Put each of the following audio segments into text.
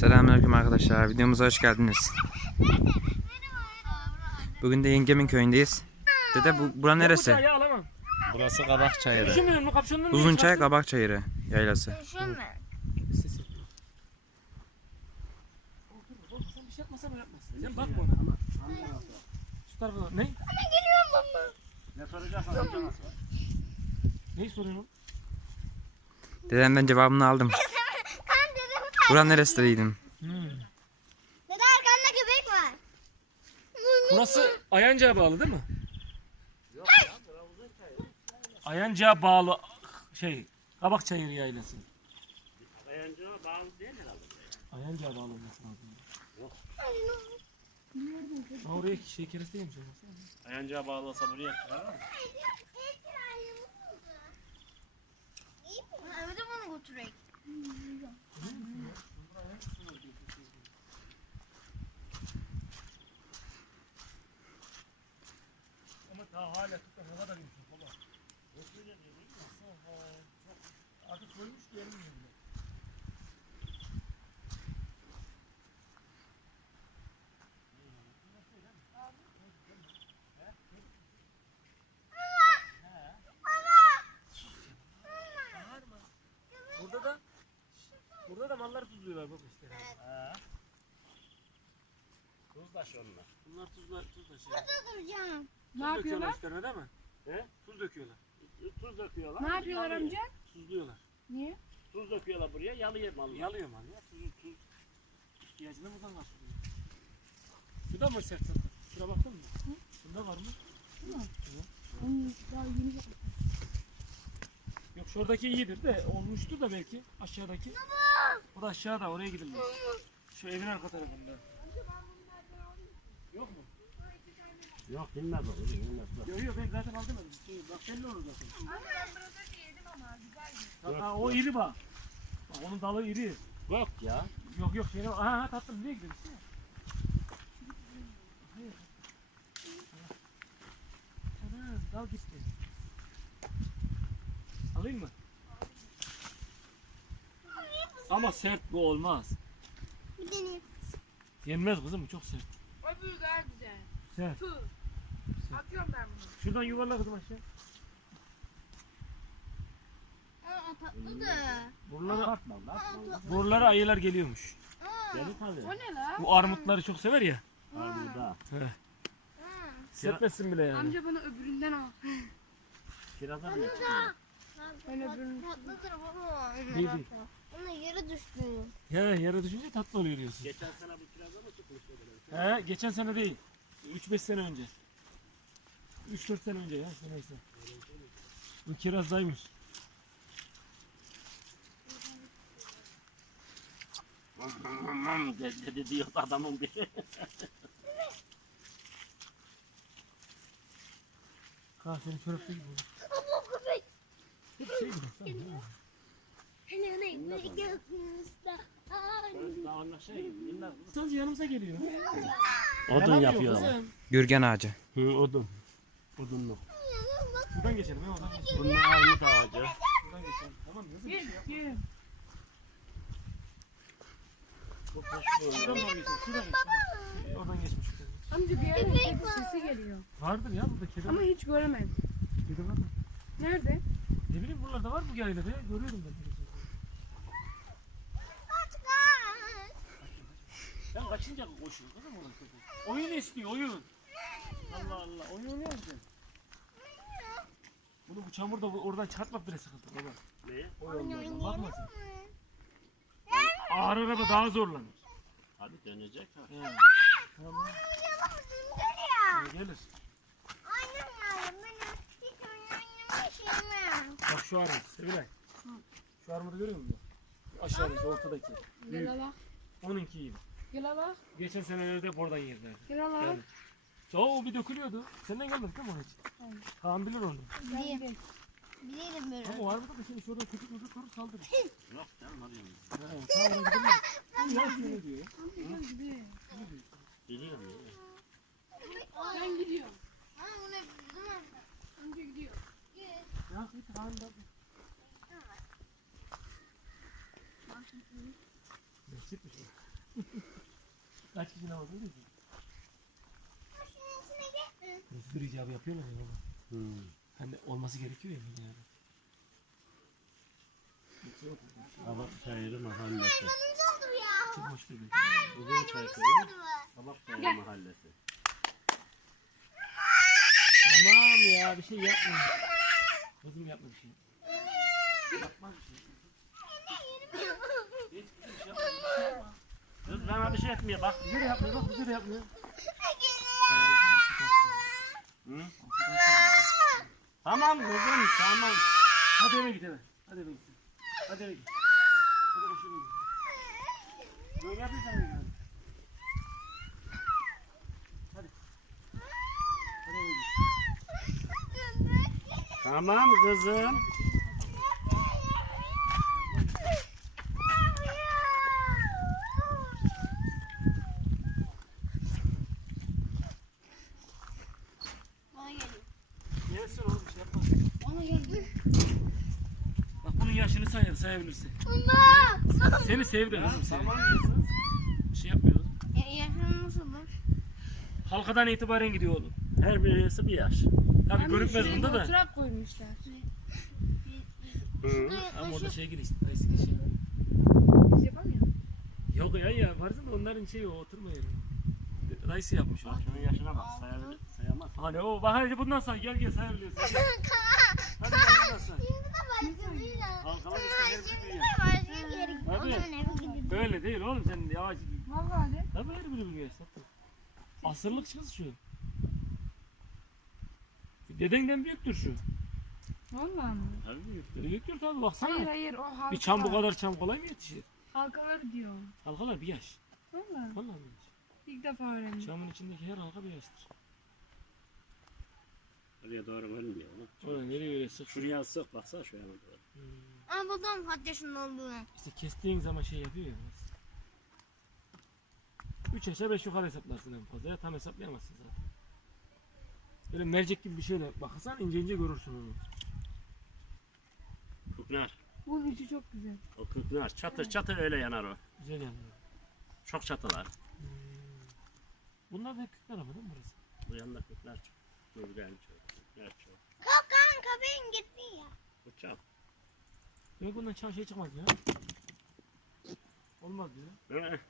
Selamünaleyküm arkadaşlar. Videomuza hoş geldiniz. Bugün de yengemin köyündeyiz. Dede bu bura neresi? Burası kabak çayırı. Uzunçay Kabak Çayırı yaylası. Düşünme. Sen bir şey yapmasan o yapmaz. Sen bakma ona. Şu tarafa Ne? Ne soracaksın amcana sor. Neyi soruyorsun? Dedemden cevabını aldım. Kan dedim. Bura neresi dediydim. Hmm. Dede arkanda köpek var. Burası Ayancı'ya bağlı değil mi? Ayancı'ya bağlı şey Kabak Çayırı yaylası. Ayancığa bağlı değil herhalde. Ayancı'ya bağlı olması lazım. Ha, oraya şey kereste yemiş olması lazım. Ayancığa bağlı olsa buraya çıkar mı? Bir de bunu götüreyim. Ama daha hala tutar hava da bilmiş baba. Artık ölmüş gelmiyor. Burada da burada da malları tuzluyorlar baba işte. He. Tuz taşı onlar. Bunlar tuzlar tuz taşı. Burada duracağım. Ne yapıyorlar? Üstlerine değil mi? He? Tuz döküyorlar. Tuz döküyorlar. Ne yapıyorlar yalıyor. amca? Tuzluyorlar. Niye? Tuz döküyorlar buraya yalıyor mallar. Yalıyor mal ya. Tuz, tuz. İhtiyacını buradan karşılıyor. Şu da mı sert satır? Şuna baktın mı? Şunda var mı? Onun daha yeni. Yok şuradaki iyidir de olmuştur da belki aşağıdaki. O da aşağıda oraya gidilmez. Şu evin arka tarafında. Yok mu? Yok bilmez o. Bilmez. Yok yok ben zaten aldım öyle. Şey, bak belli olur zaten. Bak, ha, o iri bak. Bak onun dalı iri. Yok ya. Yok yok şey aha ha, tatlım niye gidiyorsun? Hayır. Ana dal gitti. Alayım mı? Ama sert bu olmaz. Bir deneyim. Yenmez kızım çok sert. Büyük daha güzel. Sert. Tuz. Atıyorum ben bunu. Şuradan yuvarla kızım aşağı. Aa tatlı da. Buralara, Atma lan. buralara ayılar geliyormuş. Deli tabii. O ne la? Bu armutları çok sever ya. Armuda. Sertmesin bile yani. Amca bana öbüründen al. Bile çıkıyor. Ben öbürünü. Tatlıdır baba. Değil. Onun yere düştü. Ya yere düşünce tatlı oluyor diyorsun. Geçen sene bu kiraza mı çıkmış öyle? He, geçen sene değil. 3-5 sene önce. 3-4 sene önce ya neyse. Bu kirazdaymış. Dedi diyor adamın biri. Ha senin çorapta gibi oldu. Hep şey gibi. bilmez. Sadece yanımıza geliyor. Odun Yalan yapıyor ama. kızım. Gürgen ağacı. Hı odun. Odunlu. Buradan geçelim ya oradan. Bunun armut ağacı. Buradan geçelim. Tamam mı? Bir şey yapma. Yerim. Şuradan geçelim. Geç. Oradan geçmiş. Amca bir yerden kedi sesi geliyor. Vardır ya burada kedi var. Ama hiç göremedim. Kedi var mı? Nerede? Ne bileyim buralarda var mı yaylada ya? Görüyorum ben. sesi. Sen kaçınca koşuyor kızım orada köpek. Oyun istiyor oyun. Allah Allah oyun oynuyor musun? Bunu bu çamurda oradan çarpmak bile sıkıntı baba. Neye? O yollardan bakma sen. Ağır araba daha zorlanır. Hadi dönecek. ha. He. Tamam. Gelir. Şu armut Sevilay. Şu armudu görüyor musun? Aşağıdaki ortadaki. Büyük. Gel ala. Onunki iyi. Gel ala. Geçen senelerde hep oradan yerlerdi. Gel ala. Yani. O bir dökülüyordu. Senden gelmedi değil mi o hiç? Kaan bilir onu. Bilirim. Bilirim böyle. Ama o armuda da şimdi şurada köpek köpek doğru saldırır. Yok canım hadi yanım. He, tamam ona gidelim. Ya şöyle diyor. Ya. Ben gidiyorum. Ama bu ne? Bu ne? Amca gidiyor. Ya git Kaan da. Mescitmiş o. lazım değil mi? Şunun içine gitme. Rüzgar icabı yapıyorlar ya baba. Hmm. Hani olması gerekiyor ya yani. Kabak Çayırı Mahallesi. Kanımız oldu ya. Çok hoş değil. Uzun Çayırı Kabak Çayırı Mahallesi. Tamam ya bir şey yapma. Kızım yapma bir şey. Yapma bir şey. Hiç bir şey yapma. Kız bana bir şey etmiyor bak. De yapmıyor bak de yapmıyor. Hı? Tamam kızım tamam. Hadi eve git eve. Hadi eve git. Hadi eve git. Hadi eve git. Böyle yapıyorsan eve git. Hadi. Hadi eve git. Tamam kızım. Gelsin oğlum şey yapma. Bak bunun yaşını sayar sayabilirsin. Baba. Seni sevdi kızım seni. Tamam kızım. Bir şey yapmıyor oğlum. Yaşam nasıldır? Halkadan itibaren gidiyor oğlum. Her birisi bir yaş. Tabii Abi görünmez şuraya bunda da. Oturak koymuşlar. Hı. Ama orada şey işte. Dayısı gidiyor. Biz yapamıyor. Yok ya ya varsın da onların şeyi o oturma yeri. Dayısı yapmış o. Bak şunun yaşına bak sayabilir, sayamaz. Hani o bak hadi bundan say gel gel sayabiliyorsun. Hadi, hadi gel bundan say. Şimdi de başkasıyla. Halkalar işte her biri. O Tabii. Öyle değil oğlum sen yavaş. Vallahi. Tabii her biri tabii. Asırlık kız şu. Dedenden büyüktür şu. Vallahi mı? Tabii büyük. Büyüktür tabii baksana. Hayır hayır o halkalar. Bir çam bu kadar çam kolay mı yetişir? Halkalar diyor. Halkalar bir yaş. Vallahi. Vallahi bir yaş. İlk defa öğrendim. Çamın içindeki her halka bir yaştır. Oraya doğru lan. Sonra nereye öyle sık şuraya. Sık baksana şuraya doğru. Ama buldum kaç yaşında olduğunu. İşte kestiğin zaman şey yapıyor ya. biraz. Üç aşağı beş yukarı hesaplarsın en fazla. Ya tam hesaplayamazsın zaten. Böyle mercek gibi bir şeyle bakarsan ince ince görürsün onu. Kuknar. Bunun içi çok güzel. O kuknar. Çatır çatır öyle yanar o. Güzel yanıyor. Çok çatılar. Bunlar da küçükler ama değil mi burası? Bu yanında kuknar çok. Gürgen çok. Kuknar çok. Kalk kanka ben gitti ya. Bu çam. Demek bundan çan şey çıkmaz ya. Olmaz diyor. Hı.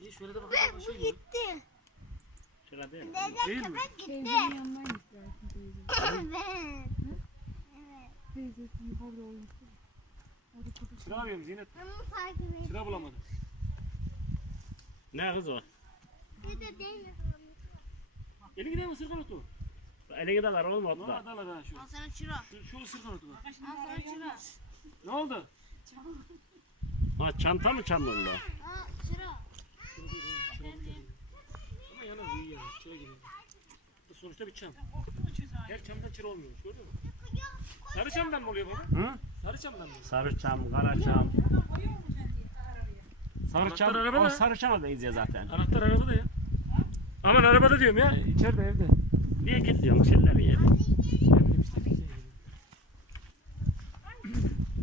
İyi şöyle de bakalım. Bu Şey gibi. Şurada değil mi? Dede Değil mi? köpek gitti. Teyzenin yanından gitti belki teyze. Ben. Teyze yukarıda olmuş. Orada köpek. Sıra arıyorum Zinet. Bunu takip edeyim. Sıra bulamadım. Ne kız o? Dede değil. Eli gidelim ısırgan otu. De var olmadı Dala da. dala dala şu. Al sana çıra. Şu, şu ısırgan otu bak. Al sana çıra. Ne oldu? Ha çanta mı çamurlu? Al çıra. Ama yanar iyi yanar. Çıra gibi. Bu sonuçta bir çam. Her çamdan çıra olmuyormuş gördün mü? Sarı çamdan mı oluyor baba? Hı? Sarı çamdan mı? Sarı çam, kara çam. Sarı çam, Anahtar arabada. o sarı çama benziyor zaten. Anahtar arabada ya. Aman arabada diyorum ya. İçeride evde. Niye kilitliyorsun? Kilitleri ye. Ne bileyim işte.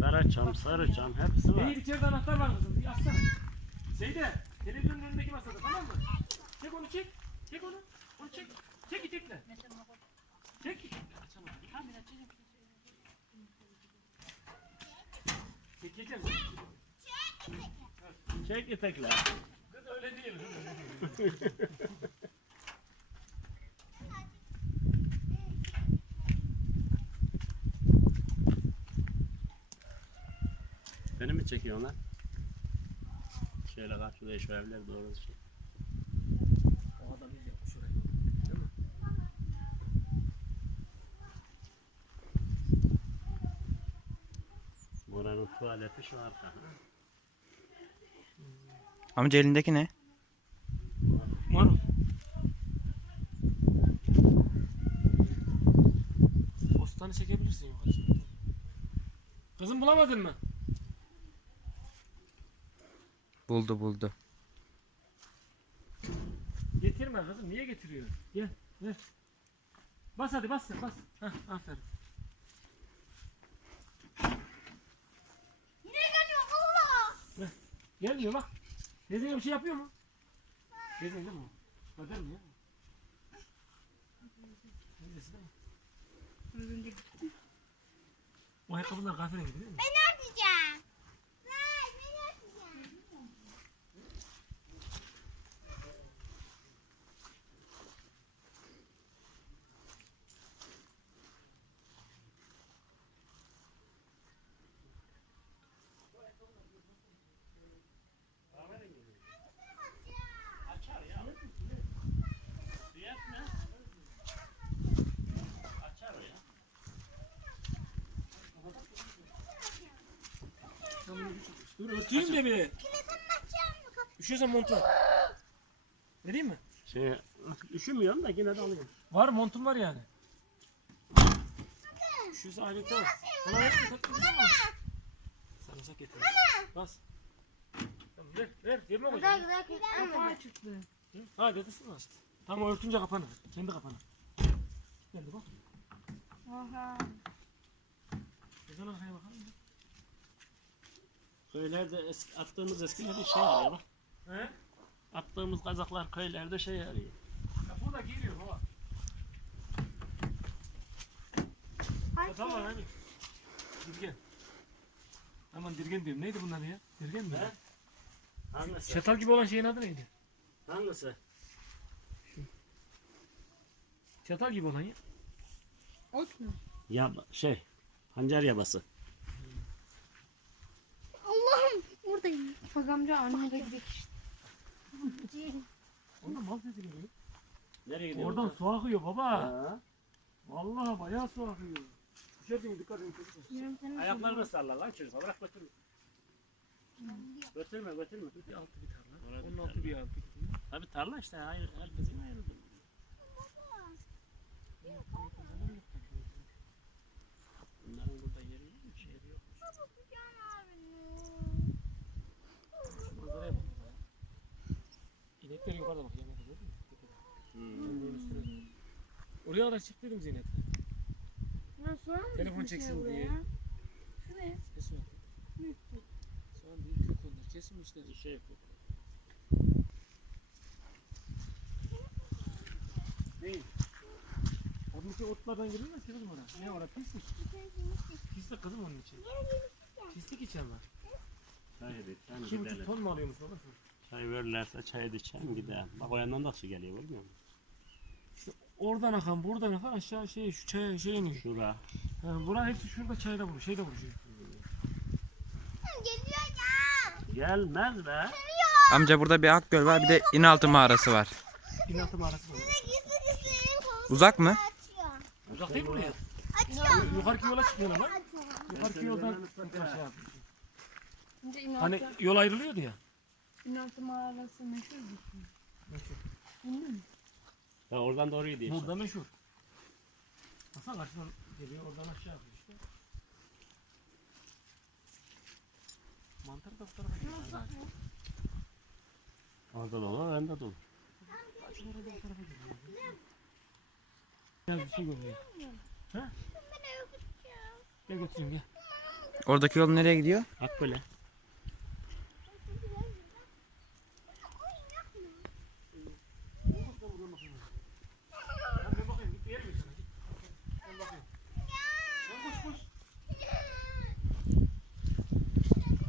Kara çam, sarı çam hepsi var. İyi içeride anahtar var kızım. Bir açsana. Seyde. Televizyonun önündeki masada tamam mı? Çek onu çek. Çek onu. Onu çek. Çek itekle. Çek itekle. Açamadım. Çekeceğim. Çek itekle. Kız öyle değil. Beni mi çekiyorsun lan? Şöyle karşıda şu evler doğru şey. O adam iyi yapmış orayı. Değil mi? Buranın tuvaleti şu arka. Amca elindeki ne? Marul. Bostanı çekebilirsin yukarı. Kızım bulamadın mı? Buldu buldu. Getirme kızım. Niye getiriyor? Gel. Ver. Bas hadi bas sen bas. Hah aferin. Yine geliyor Allah. Gelmiyor bak. Teyze bir şey yapıyor mu? Teyze değil mi? Kader mi ya? Teyzesi değil mi? O ayakkabılar kahverengi değil mi? Ben atacağım. Vay ben atacağım. Açar ya. Suya etme. Açar o ya. Dur örteyim de mı? Üşüyorsan montu. Vereyim mi? Şey, üşümüyorum da yine de alıyorum. Var montum var yani. Üşüyorsa ayrıca var. Sana ver mi? Güzel mi? Sarımsak getir. Bas. Tamam ver ver. Yerine koy. Kilit kapağı çıktı. Hı? Ha dedesini açtı. Tamam örtünce kapanır. Kendi kapanır. Geldi bak. Oha. Güzel arkaya bakalım. Köylerde eski, attığımız eskileri şey arıyor bak. He? Attığımız kazaklar köylerde şey arıyor. Ya burada geliyor baba. Ya tamam hani. Dirgen. Aman dirgen diyorum. Neydi bunlar ya? Dirgen mi? He? Hangisi? Çatal gibi olan şeyin adı neydi? Hangisi? Çatal gibi olan ya. Ot mu? Ya şey, pancar yabası. Buradayım. Bak amca anne de gidelim işte. Ondan mal sesi geliyor. Nereye gidiyor? Oradan su akıyor baba. Ha. Vallahi bayağı su akıyor. Düşerdin dikkat edin çocuklar. Yarım sene Ayaklarını salla lan çocuk. Bırak götürme. Götürme götürme. Bir altı bir tarla. Onun bir altı bir altı. Tabi tarla işte. Hayır, herkesin ayrıldı. Bunların burada yeri yok mu? Şey yok. Manzaraya bak. Yukarıda bak yanına gördün mü? Hmm. Oraya kadar çıktıydım Zeynep. Ya soğan mı Telefon gitmiş çeksin diye. Şu ne? Kesin yok. Ne? Soğan değil kök onlar. Kesilmişler. Bir şey yok. Değil. Oradaki otlardan geliyor mu kızım oraya? Ne orada? Pislik. Pislik kızım onun için. Pislik içen var. Çay bir tane İki buçuk gidelim. ton mu alıyormuş baba? Çay verirlerse çay içelim gidelim. Bak o yandan da su geliyor görmüyor musun? Oradan akan, buradan akan aşağı şey şu çay şey iniyor. Şura. Ha, bura hepsi şurada çayda vuruyor, şeyde vuruyor. Geliyor ya. Gelmez be. Amca burada bir Akgöl var bir de İnaltı mağarası var. Binatı mağarası var. Uzak mı? Uzak değil mi buraya? Açıyor. Yukarıki yola çıkmıyorlar lan. Açıyor. Yukarıki yoldan yapıyor. İnaltı, Hani yol ayrılıyordu ya. İnaltı mağarası meşhur bir şey. Bildin mi? Ya oradan doğru gidiyor işte. Burada meşhur. Baksana karşıdan geliyor oradan aşağı yapıyor işte. Mantar da bu tarafa geliyor. Orada dolu, orada dolu. Gel bir şey görüyor. Ha? Gel götüreyim gel. Oradaki yol nereye gidiyor? Bak böyle.